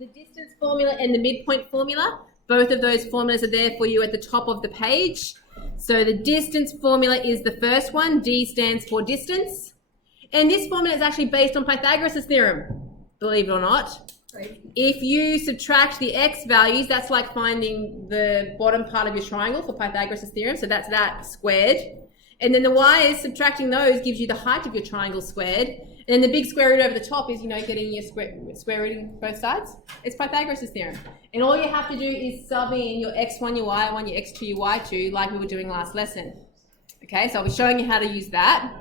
the distance formula and the midpoint formula. Both of those formulas are there for you at the top of the page. So the distance formula is the first one. D stands for distance. And this formula is actually based on Pythagoras' theorem, believe it or not. If you subtract the x values, that's like finding the bottom part of your triangle for Pythagoras' theorem. So that's that squared. And then the y's, subtracting those gives you the height of your triangle squared. And then the big square root over the top is, getting your square rooting both sides. It's Pythagoras' theorem. And all you have to do is sub in your x1, your y1, your x2, your y2, like we were doing last lesson. Okay, so I'll be showing you how to use that.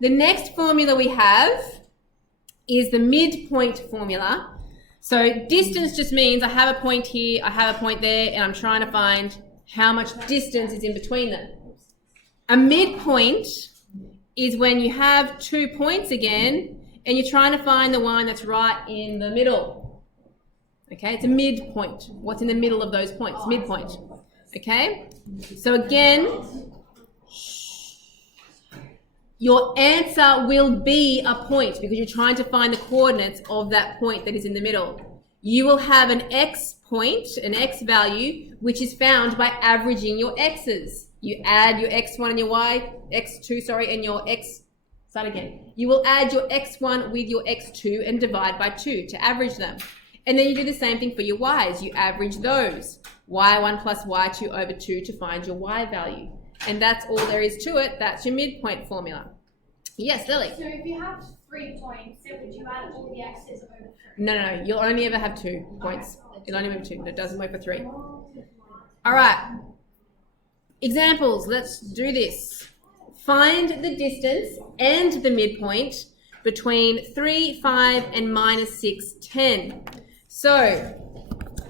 The next formula we have is the midpoint formula. So distance just means I have a point here, I have a point there, and I'm trying to find how much distance is in between them. A midpoint is when you have 2 points again, and you're trying to find the one that's right in the middle. Okay, it's a midpoint. What's in the middle of those points? Midpoint. Okay, so again, your answer will be a point because you're trying to find the coordinates of that point that is in the middle. You will have an x point, an x value, which is found by averaging your x's. You add your x1 and your x2, and your x, start again. You will add your x1 with your x2 and divide by 2 to average them. And then you do the same thing for your y's. You average those, y1 plus y2 over 2 to find your y value. And that's all there is to it. That's your midpoint formula. Yes, Lily? So if you have 3 points, then would you add all the x's over 3? No. You'll only ever have 2 points. You'll only have 2. It doesn't work for 3. All right. Examples. Let's do this. Find the distance and the midpoint between 3, 5, and minus 6, 10. So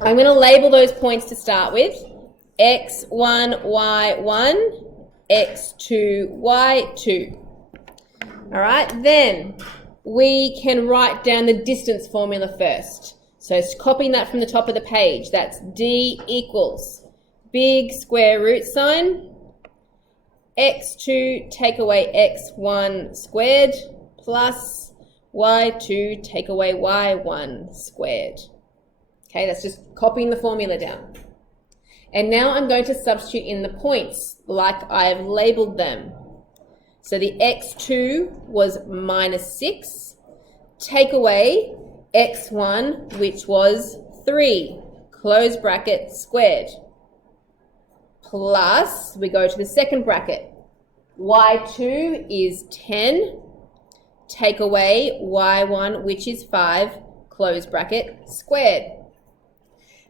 I'm going to label those points to start with. x1, y1, x2, y2. All right, then we can write down the distance formula first. So it's copying that from the top of the page. That's D equals big square root sign, x2 take away x1 squared plus y2 take away y1 squared. Okay, that's just copying the formula down. And now I'm going to substitute in the points like I've labeled them. So the x2 was minus 6, take away x1, which was 3, close bracket, squared. Plus, we go to the second bracket. y2 is 10, take away y1, which is 5, close bracket, squared.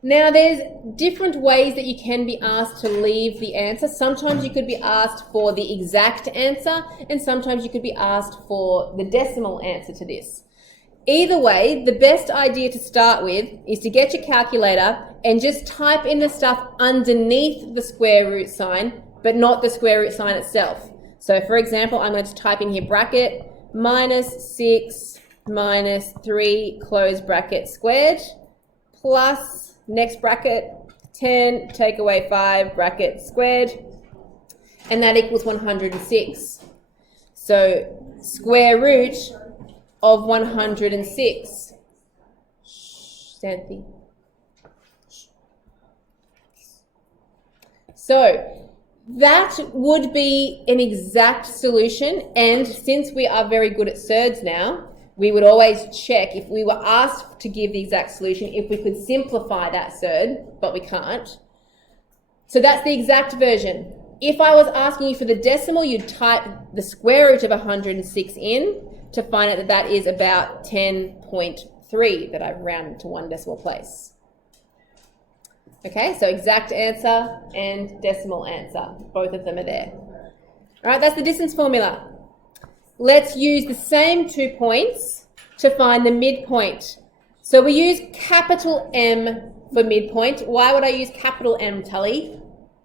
Now, there's different ways that you can be asked to leave the answer. Sometimes you could be asked for the exact answer, and sometimes you could be asked for the decimal answer to this. Either way, the best idea to start with is to get your calculator and just type in the stuff underneath the square root sign, but not the square root sign itself. So, for example, I'm going to type in here bracket minus 6 minus 3, close bracket, squared, plus next bracket, 10, take away 5, bracket, squared, and that equals 106. So square root of 106. Santhi. So that would be an exact solution, and since we are very good at surds now, we would always check if we were asked to give the exact solution, if we could simplify that surd, but we can't. So that's the exact version. If I was asking you for the decimal, you'd type the square root of 106 in to find out that that is about 10.3 that I've rounded to one decimal place. Okay, so exact answer and decimal answer, both of them are there. All right, that's the distance formula. Let's use the same 2 points to find the midpoint. So we use capital M for midpoint. Why would I use capital M, Tully,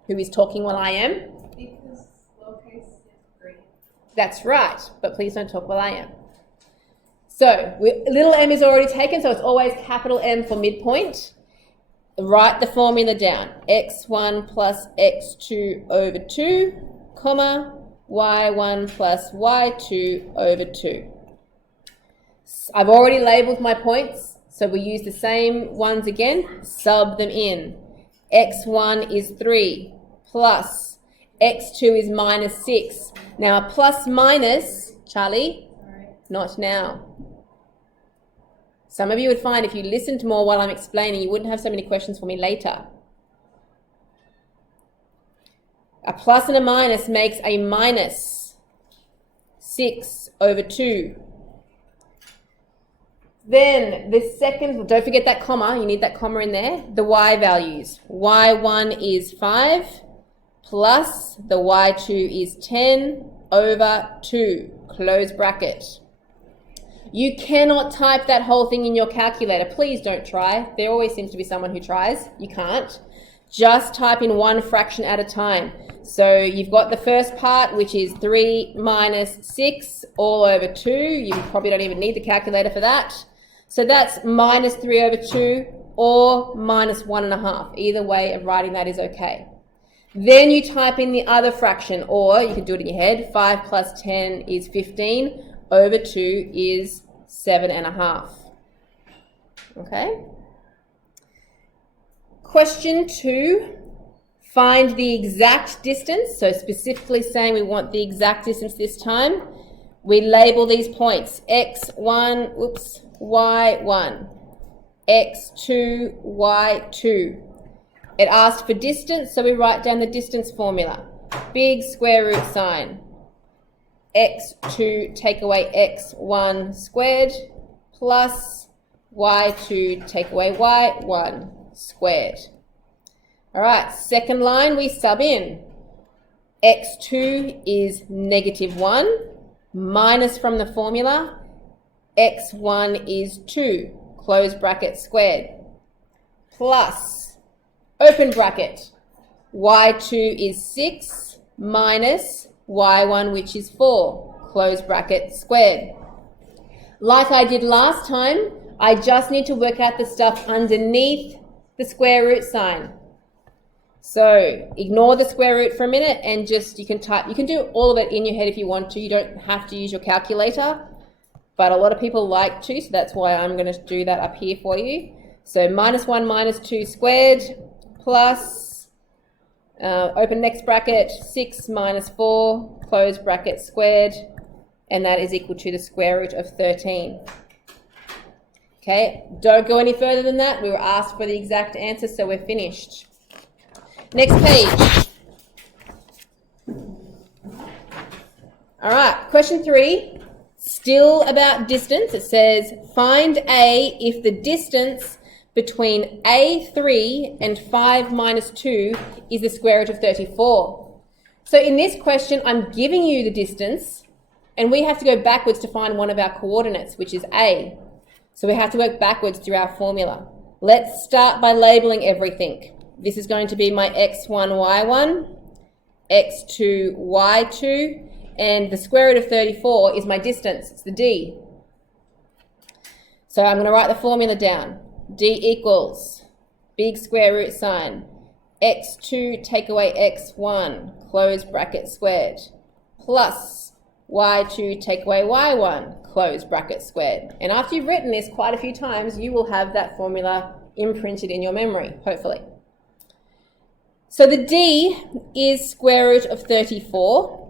who is talking while I am? Because lowercase is 3. That's right, but please don't talk while I am. So little m is already taken, so it's always capital M for midpoint. Write the formula down. x1 plus x2 over 2, comma, y1 plus y2 over 2. I've already labelled my points, So we use the same ones again, sub them in. x1 is 3 plus x2 is minus 6. Now plus minus, Charlie, not now. Some of you would find if you listened more while I'm explaining, you wouldn't have so many questions for me later. A plus and a minus makes a minus 6 over 2. Then the second, don't forget that comma, you need that comma in there, the y values. y1 is 5 plus the y2 is 10 over 2, close bracket. You cannot type that whole thing in your calculator. Please don't try. There always seems to be someone who tries. You can't. Just type in one fraction at a time. So you've got the first part, which is 3 minus 6 all over 2. You probably don't even need the calculator for that. So that's minus 3 over 2 or minus 1.5. Either way of writing that is okay. Then you type in the other fraction, or you can do it in your head. 5 plus 10 is 15. Over 2 is 7.5. Okay? Question 2, find the exact distance. So specifically saying we want the exact distance this time. We label these points, x1, y1, x2, y2. It asked for distance, so we write down the distance formula. Big square root sign. x2 take away x1 squared plus y2 take away y1 squared. All right, second line we sub in. x2 is -1 minus from the formula. x1 is 2, close bracket squared, plus, open bracket, y2 is 6 minus y1, which is 4, close bracket squared. Like I did last time, I just need to work out the stuff underneath the square root sign. So ignore the square root for a minute and just, you can do all of it in your head if you want to. You don't have to use your calculator, but a lot of people like to, so that's why I'm going to do that up here for you. So -1 minus 2 squared plus, open next bracket, 6 minus 4, close bracket squared, and that is equal to the square root of 13. Okay, don't go any further than that. We were asked for the exact answer, so we're finished. Next page. All right, question 3, still about distance. It says, find A if the distance between A3 and 5 minus 2 is the square root of 34. So in this question, I'm giving you the distance, and we have to go backwards to find one of our coordinates, which is A. So we have to work backwards through our formula. Let's start by labeling everything. This is going to be my x1, y1, x2, y2, and the square root of 34 is my distance. It's the d. So I'm going to write the formula down. D equals, big square root sign, x2 take away x1, close bracket squared, plus y2 take away y1, close bracket squared. And after you've written this quite a few times, you will have that formula imprinted in your memory, hopefully. So the d is square root of 34.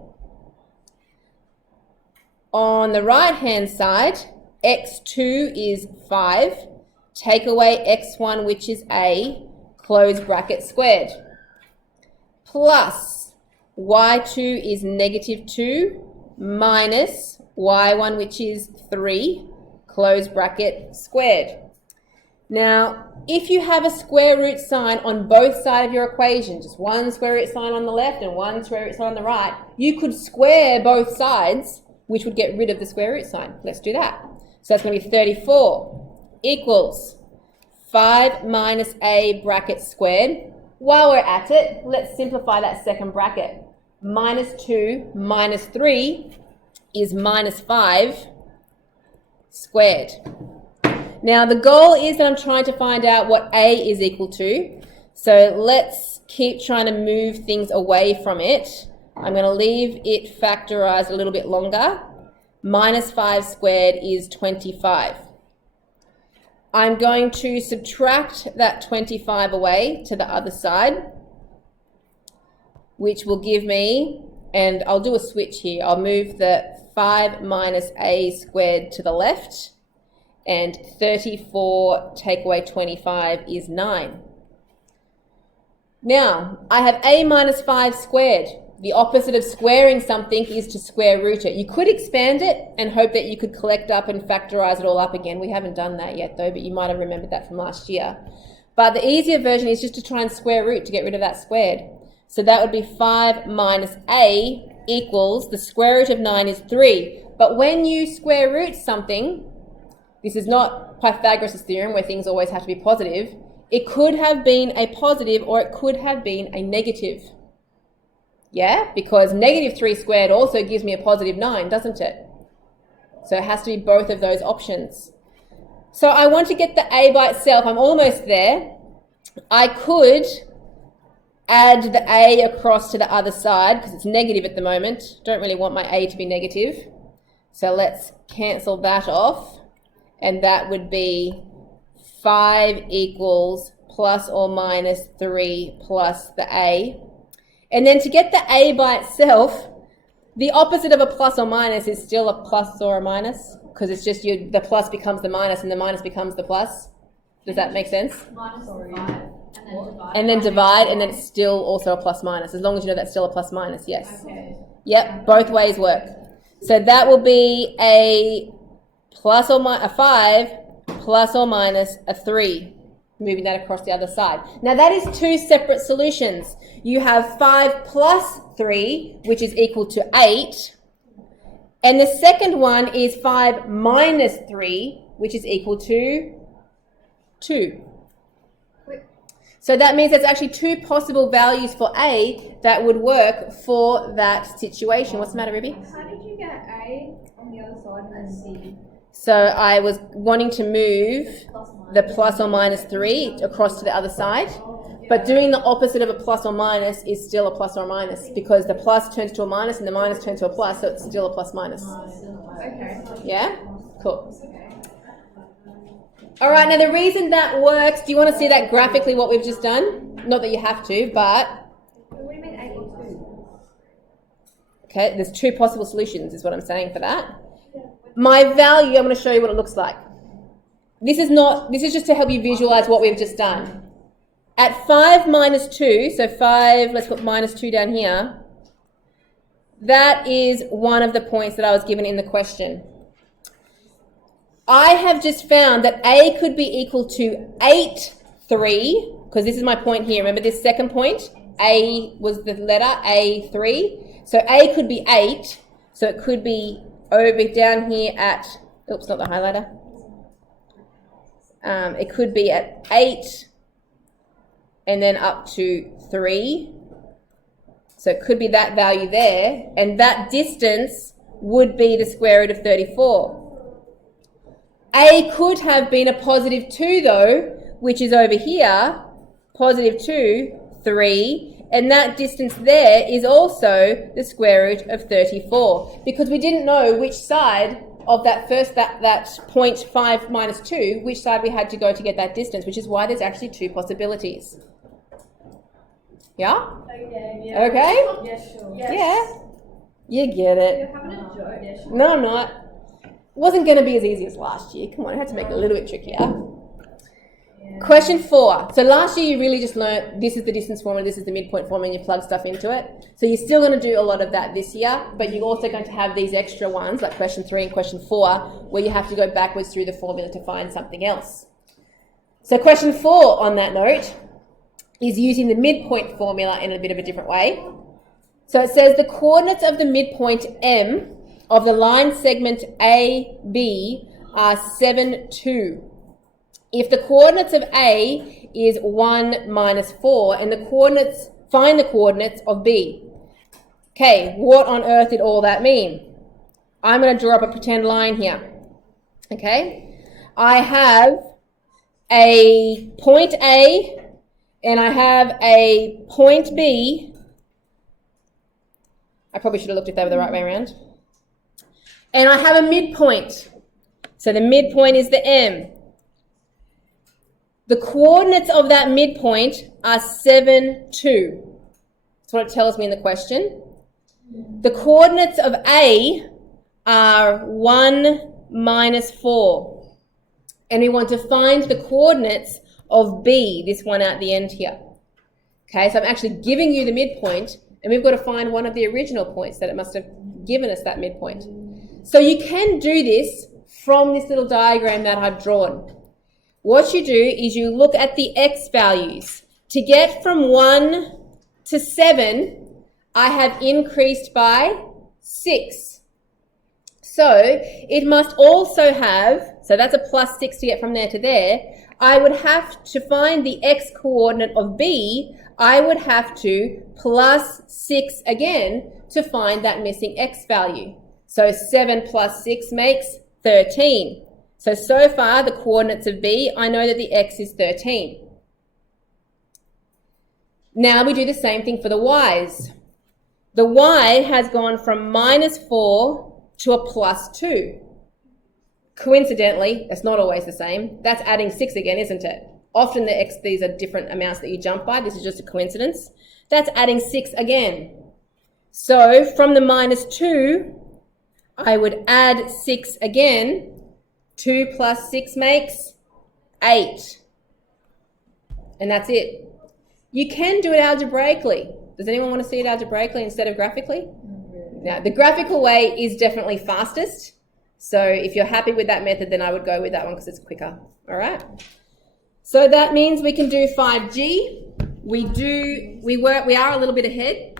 On the right-hand side, x2 is 5. Take away x1, which is a, close bracket squared, plus y2 is -2 minus y1, which is 3, close bracket squared. Now, if you have a square root sign on both sides of your equation, just one square root sign on the left and one square root sign on the right, you could square both sides, which would get rid of the square root sign. Let's do that. So that's going to be 34 equals 5 minus a bracket squared. While we're at it, let's simplify that second bracket. -2 minus 3 is -5 squared. Now the goal is that I'm trying to find out what a is equal to. So let's keep trying to move things away from it. I'm going to leave it factorized a little bit longer. -5 squared is 25. I'm going to subtract that 25 away to the other side, which will give me, and I'll do a switch here. I'll move the 5 minus a squared to the left, and 34 take away 25 is 9. Now, I have a minus 5 squared. The opposite of squaring something is to square root it. You could expand it and hope that you could collect up and factorize it all up again. We haven't done that yet though, but you might have remembered that from last year. But the easier version is just to try and square root to get rid of that squared. So that would be 5 minus a equals, the square root of 9 is 3. But when you square root something, this is not Pythagoras' theorem where things always have to be positive. It could have been a positive or it could have been a negative. Yeah, because negative 3 squared also gives me a positive 9, doesn't it? So it has to be both of those options. So I want to get the a by itself. I'm almost there. I could add the a across to the other side because it's negative at the moment. Don't really want my a to be negative. So let's cancel that off. And that would be 5 equals plus or minus 3 plus the a. And then to get the a by itself, the opposite of a plus or minus is still a plus or a minus, because it's just the plus becomes the minus and the minus becomes the plus. Does that make sense? Minus 5 and then divide. And then divide, and then it's still also a plus minus, as long as you know that's still a plus minus, yes. Okay. Yep, both ways work. So that will be a plus or a 5 plus or minus a 3. Moving that across the other side. Now that is two separate solutions. You have 5 plus 3, which is equal to 8. And the second one is 5 minus 3, which is equal to 2. So that means there's actually two possible values for A that would work for that situation. What's the matter, Ruby? How did you get A on the other side and C? So I was wanting to move the plus or minus 3 across to the other side, but doing the opposite of a plus or minus is still a plus or a minus, because the plus turns to a minus and the minus turns to a plus, so it's still a plus minus. Okay. Yeah? Cool. All right, now the reason that works, do you want to see that graphically what we've just done? Not that you have to, but... What do you mean A equals 2? Okay, there's two possible solutions is what I'm saying for that. My value, I'm going to show you what it looks like. This is just to help you visualize what we've just done. At 5 minus 2, so 5, let's put minus 2 down here. That is one of the points that I was given in the question. I have just found that A could be equal to 8, 3, because this is my point here. Remember this second point? A was the letter A, 3. So A could be 8, so it could be over down here at, oops, not the highlighter. It could be at 8 and then up to 3. So it could be that value there. And that distance would be the square root of 34. A could have been a positive 2 though, which is over here, positive 2, 3. And that distance there is also the square root of 34, because we didn't know which side of that point 5 minus 2, which side we had to go to get that distance, which is why there's actually two possibilities. Yeah? Okay, yeah. Okay? Yes, sure. Yeah. You get it. You're having a joke. Yes, sure. No, I'm not. It wasn't going to be as easy as last year. Come on, I had to make it a little bit trickier. Question 4. So last year you really just learned this is the distance formula, this is the midpoint formula, and you plug stuff into it. So you're still going to do a lot of that this year, but you're also going to have these extra ones like question 3 and question 4 where you have to go backwards through the formula to find something else. So question 4 on that note is using the midpoint formula in a bit of a different way. So it says the coordinates of the midpoint M of the line segment AB are 7, 2. If the coordinates of A is 1 minus 4 and find the coordinates of B. Okay, what on earth did all that mean? I'm going to draw up a pretend line here. Okay, I have a point A and I have a point B. I probably should have looked if they were the right way around. And I have a midpoint. So the midpoint is the M. The coordinates of that midpoint are 7, 2. That's what it tells me in the question. The coordinates of A are 1, -4. And we want to find the coordinates of B, this one at the end here. Okay, so I'm actually giving you the midpoint, and we've got to find one of the original points that it must have given us that midpoint. So you can do this from this little diagram that I've drawn. What you do is you look at the x values. To get from 1 to 7, I have increased by 6. So it must also have, so that's a +6 to get from there to there. I would have to find the x coordinate of B. I would have to +6 again to find that missing x value. So 7 + 6 makes 13. So far the coordinates of B, I know that the x is 13. Now we do the same thing for the y's. The y has gone from -4 to a +2. Coincidentally, that's not always the same. That's adding 6 again, isn't it? Often these are different amounts that you jump by. This is just a coincidence. That's adding 6 again. So from the -2, I would add 6 again. 2 + 6 makes 8. And that's it. You can do it algebraically. Does anyone want to see it algebraically instead of graphically? Now, the graphical way is definitely fastest. So if you're happy with that method, then I would go with that one because it's quicker. All right. So that means we can do 5G. We are a little bit ahead.